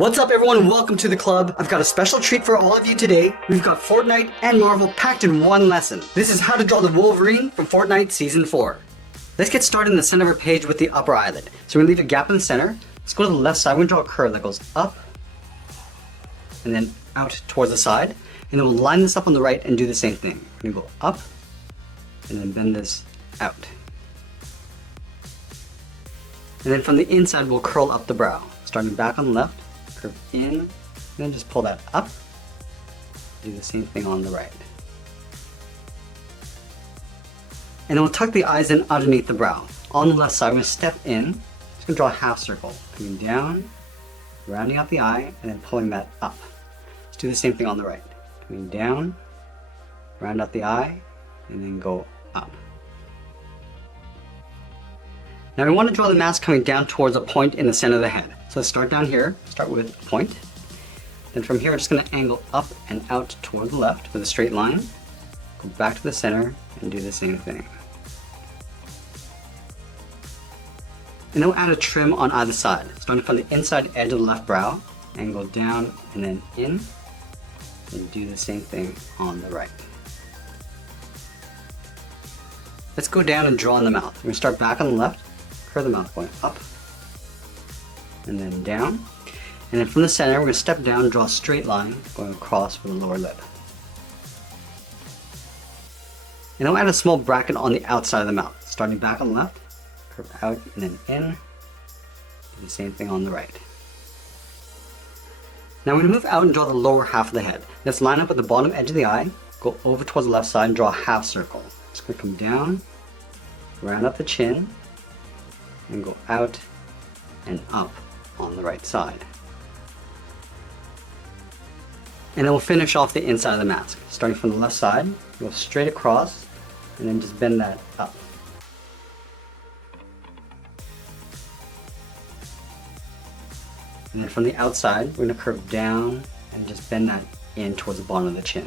What's up everyone, welcome to the club. I've got a special treat for all of you today. We've got Fortnite and Marvel packed in one lesson. This is how to draw the Wolverine from Fortnite Season 4. Let's get started in the center of our page with the upper eyelid. So we're going to leave a gap in the center. Let's go to the left side. We're going to draw a curve that goes up and then out towards the side. And then we'll line this up on the right and do the same thing. We're going to go up and then bend this out. And then from the inside we'll curl up the brow. Starting back on the left. Curve in, and then just pull that up. Do the same thing on the right. And then we'll tuck the eyes in underneath the brow. On the left side, we're going to step in. Just going to draw a half circle. Coming down, rounding out the eye, and then pulling that up. Let's do the same thing on the right. Coming down, round out the eye, and then go up. Now we want to draw the mask coming down towards a point in the center of the head. So let's start down here, start with a point. Then from here, we're just going to angle up and out toward the left with a straight line. Go back to the center and do the same thing. And then we'll add a trim on either side. Starting from the inside edge of the left brow, angle down and then in, and do the same thing on the right. Let's go down and draw in the mouth. We're going to start back on the left, curve the mouth going up, and then down. And then from the center, we're going to step down and draw a straight line going across for the lower lip. And then we'll add a small bracket on the outside of the mouth. Starting back on the left, curve out and then in. Do the same thing on the right. Now we're going to move out and draw the lower half of the head. Let's line up with the bottom edge of the eye, go over towards the left side and draw a half circle. Just going to come down, round up the chin, and go out and up on the right side. And then we'll finish off the inside of the mask. Starting from the left side, go straight across and then just bend that up. And then from the outside, we're going to curve down and just bend that in towards the bottom of the chin.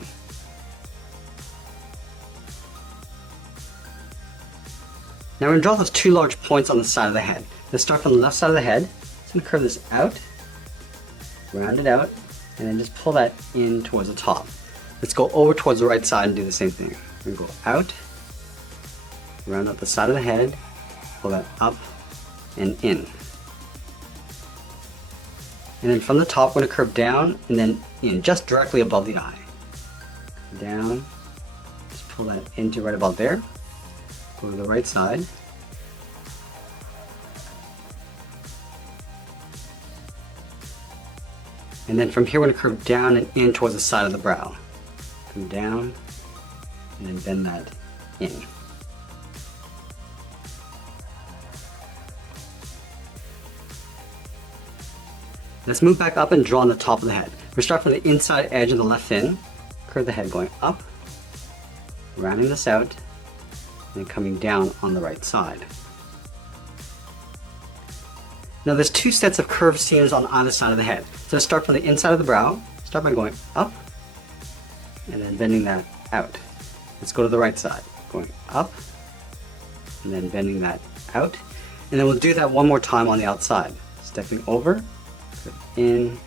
Now we're going to draw those two large points on the side of the head. Let's start from the left side of the head. Just going to curve this out, round it out, and then just pull that in towards the top. Let's go over towards the right side and do the same thing. We're going to go out, round out the side of the head, pull that up and in. And then from the top, we're going to curve down and then in, just directly above the eye. Down, just pull that into right about there. Go to the right side. And then from here we're going to curve down and in towards the side of the brow. Come down and then bend that in. Let's move back up and draw on the top of the head. We'll start from the inside edge of the left fin, curve the head going up, rounding this out, and then coming down on the right side. Now there's two sets of curved seams on either side of the head. So let's start from the inside of the brow, start by going up, and then bending that out. Let's go to the right side, going up, and then bending that out. And then we'll do that one more time on the outside. Stepping over, curve in,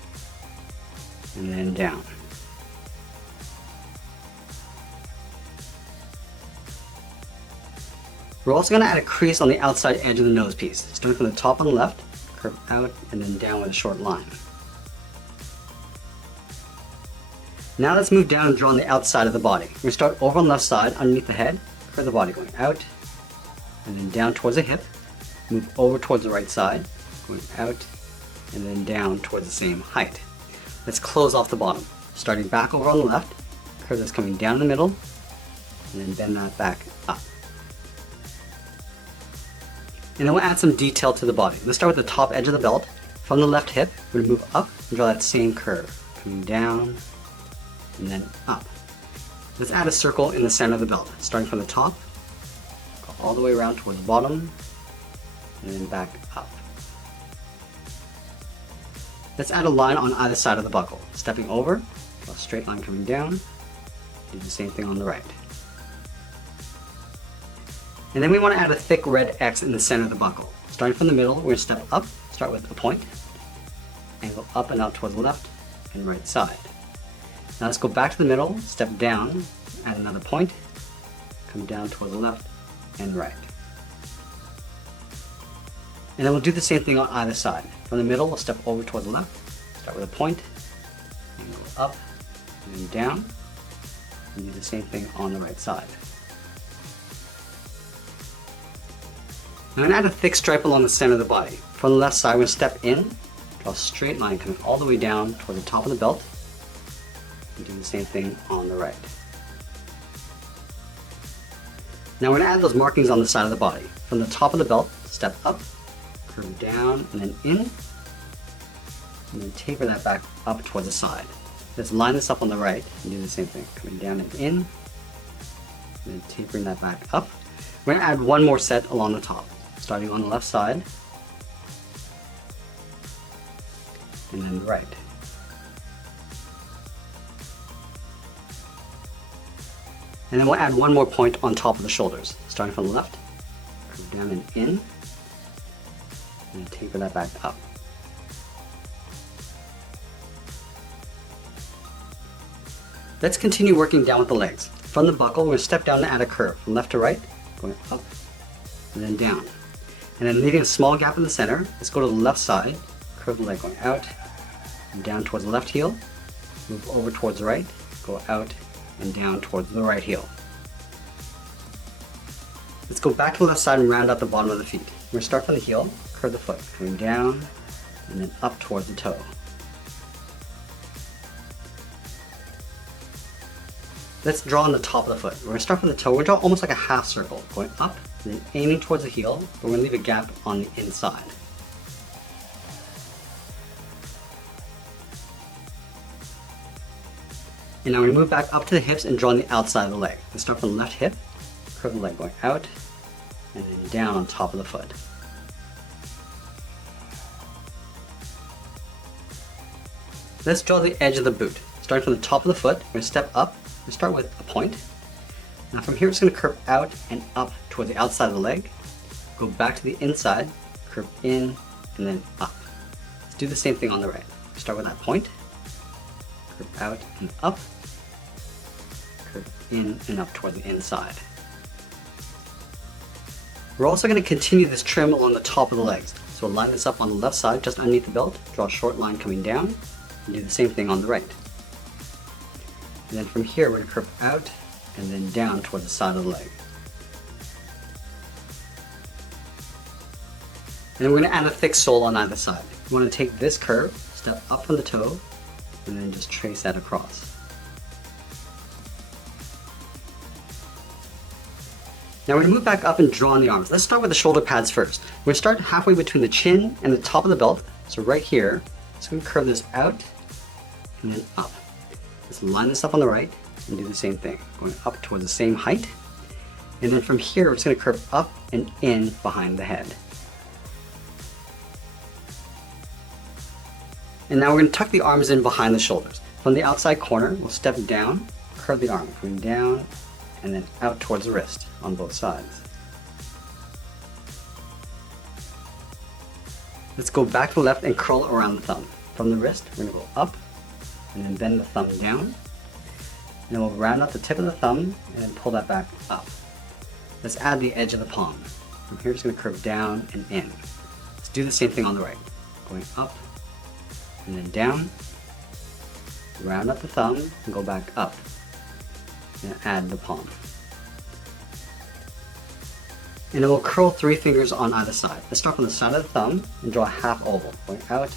and then down. We're also going to add a crease on the outside edge of the nose piece. Starting from the top on the left, curve out and then down with a short line. Now let's move down and draw on the outside of the body. We're going to start over on the left side, underneath the head, curve the body going out, and then down towards the hip, move over towards the right side, going out, and then down towards the same height. Let's close off the bottom. Starting back over on the left, curve this coming down in the middle, and then bend that back up. And then we'll add some detail to the body. Let's start with the top edge of the belt. From the left hip, we're going to move up and draw that same curve. Coming down and then up. Let's add a circle in the center of the belt. Starting from the top, go all the way around towards the bottom, and then back up. Let's add a line on either side of the buckle. Stepping over, draw a straight line coming down, do the same thing on the right. And then we want to add a thick red X in the center of the buckle. Starting from the middle, we're going to step up, start with a point, angle up and out towards the left and right side. Now let's go back to the middle, step down, add another point, come down towards the left and right. And then we'll do the same thing on either side. From the middle, we'll step over towards the left, start with a point, and go up, and then down, and do the same thing on the right side. I'm going to add a thick stripe along the center of the body. From the left side, we're going to step in, draw a straight line coming all the way down toward the top of the belt, and do the same thing on the right. Now we're going to add those markings on the side of the body. From the top of the belt, step up, curve down, and then in, and then taper that back up towards the side. Let's line this up on the right and do the same thing, coming down and in, and then tapering that back up. We're going to add one more set along the top, starting on the left side, and then the right. And then we'll add one more point on top of the shoulders, starting from the left, curve down and in, and taper that back up. Let's continue working down with the legs. From the buckle, we're going to step down and add a curve from left to right, going up and then down. And then leaving a small gap in the center, let's go to the left side, curve the leg going out and down towards the left heel, move over towards the right, go out and down towards the right heel. Let's go back to the left side and round out the bottom of the feet. We're going to start from the heel, curve the foot, going down and then up towards the toe. Let's draw on the top of the foot. We're going to start from the toe. We're going to draw almost like a half circle, going up and then aiming towards the heel, but we're going to leave a gap on the inside. And now we move back up to the hips and draw on the outside of the leg. Let's start from the left hip, curve the leg going out, and then down on top of the foot. Let's draw the edge of the boot. Starting from the top of the foot, we're going to step up. We start with a point. Now from here, it's going to curve out and up toward the outside of the leg. Go back to the inside, curve in, and then up. Let's do the same thing on the right. Start with that point, curve out and up, curve in and up toward the inside. We're also going to continue this trim along the top of the legs. So we'll line this up on the left side, just underneath the belt, draw a short line coming down, and do the same thing on the right. And then from here, we're going to curve out and then down toward the side of the leg. And then we're going to add a thick sole on either side. We want to take this curve, step up from the toe, and then just trace that across. Now we're going to move back up and draw on the arms. Let's start with the shoulder pads first. We're going to start halfway between the chin and the top of the belt, so right here. So we're going to curve this out and then up. Let's line this up on the right and do the same thing, going up towards the same height. And then from here, we're just going to curve up and in behind the head. And now we're going to tuck the arms in behind the shoulders. From the outside corner, we'll step down, curve the arm, going down, and then out towards the wrist on both sides. Let's go back to the left and curl around the thumb. From the wrist, we're going to go up, and then bend the thumb down. And then we'll round out the tip of the thumb and then pull that back up. Let's add the edge of the palm. From here, it's going to curve down and in. Let's do the same thing on the right. Going up and then down. Round out the thumb and go back up. And add the palm. And then we'll curl 3 fingers on either side. Let's start from the side of the thumb and draw a half oval. Going out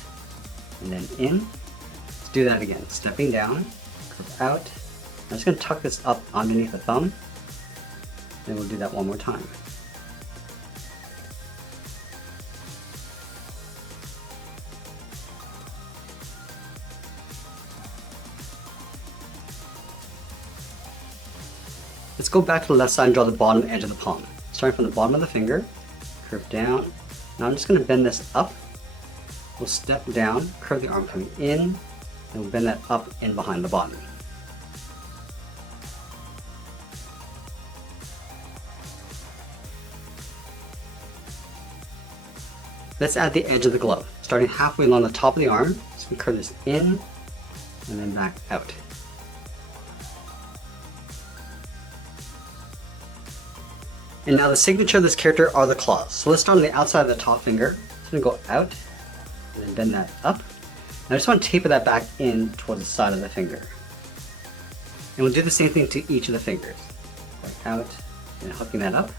and then in. Let's do that again. Stepping down, curve out. I'm just going to tuck this up underneath the thumb. And we'll do that one more time. Let's go back to the left side and draw the bottom edge of the palm. Starting from the bottom of the finger, curve down. Now I'm just going to bend this up. We'll step down, curve the arm coming in, and we'll bend that up in behind the bottom. Let's add the edge of the glove. Starting halfway along the top of the arm, just And curve this in and then back out. And now the signature of this character are the claws. So let's start on the outside of the top finger. So I'm gonna go out and then bend that up. And I just want to taper that back in towards the side of the finger. And we'll do the same thing to each of the fingers. Like out and hooking that up.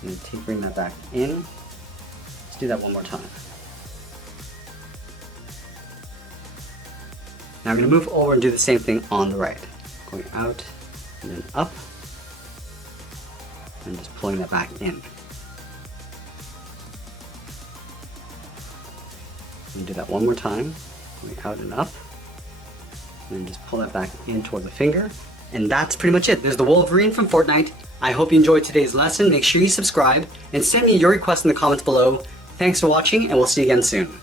And then tapering that back in. Let's do that one more time. Now I'm going to move over and do the same thing on the right. Going out and then up. And just pulling that back in. And do that one more time. Going out and up. And then just pull that back in toward the finger. And that's pretty much it. There's the Wolverine from Fortnite. I hope you enjoyed today's lesson. Make sure you subscribe and send me your requests in the comments below. Thanks for watching, and we'll see you again soon.